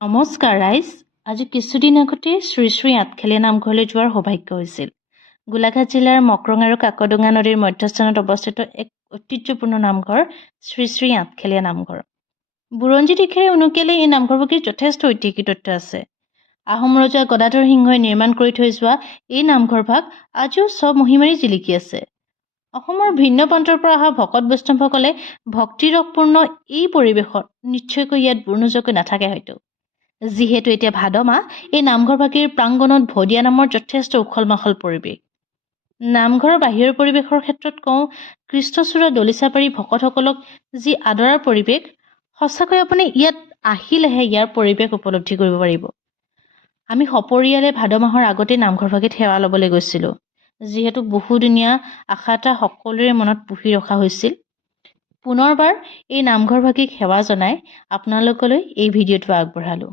নমস্কাৰ ৰাইজ। আজি কিছুদিন আগতে শ্ৰী শ্ৰী আঠখেলীয়া নামঘৰলৈ যোৱাৰ সৌভাগ্য হৈছিল। গোলাঘাট জিলাৰ মকৰং আৰু কাকডোঙা নদীৰ মধ্যস্থানত অৱস্থিত এক ঐতিহ্যপূৰ্ণ নামঘৰ শ্ৰী শ্ৰী আঠখেলীয়া নামঘৰ। বুৰঞ্জী দিশেৰে উনুকিয়ালে এই নামঘৰভাগিৰ যথেষ্ট ঐতিহাসিক তথ্য আছে। আহোম ৰজা গদাধৰ সিংহই নিৰ্মাণ কৰি থৈ যোৱা এই নামঘৰভাগ আজিও চব মহিমাৰি জিলিকি আছে। অসমৰ ভিন্ন প্ৰান্তৰ পৰা অহা ভকত বৈষ্ণৱসকলে ভক্তিৰসপূৰ্ণ এই পৰিৱেশত নিশ্চয়কৈ ইয়াত বুৰ নোযোৱাকৈ নাথাকে হয়তো। যিহেতু এতিয়া ভাদ মাহ এই নামঘৰভাগিৰ প্ৰাংগণত ভদীয়া নামৰ যথেষ্ট উখল মাখল পৰিৱেশ। নামঘৰৰ বাহিৰৰ পৰিৱেশৰ ক্ষেত্ৰত কওঁ কৃষ্ণচূড়া দলিচা পাৰি ভকতসকলক যি আদৰাৰ পৰিৱেশ সঁচাকৈ আপুনি ইয়াত আহিলেহে ইয়াৰ পৰিৱেশ উপলব্ধি কৰিব পাৰিব। আমি সপৰিয়ালে ভাদ মাহৰ আগতে নামঘৰভাগিত সেৱা ল'বলৈ গৈছিলোঁ। যিহেতু বহুদিনীয়া আশা এটা সকলোৰে মনত পুহি ৰখা হৈছিল। পুনৰবাৰ এই নামঘৰভাগিক সেৱা জনাই আপোনালোকলৈ এই ভিডিঅ'টো আগবঢ়ালোঁ।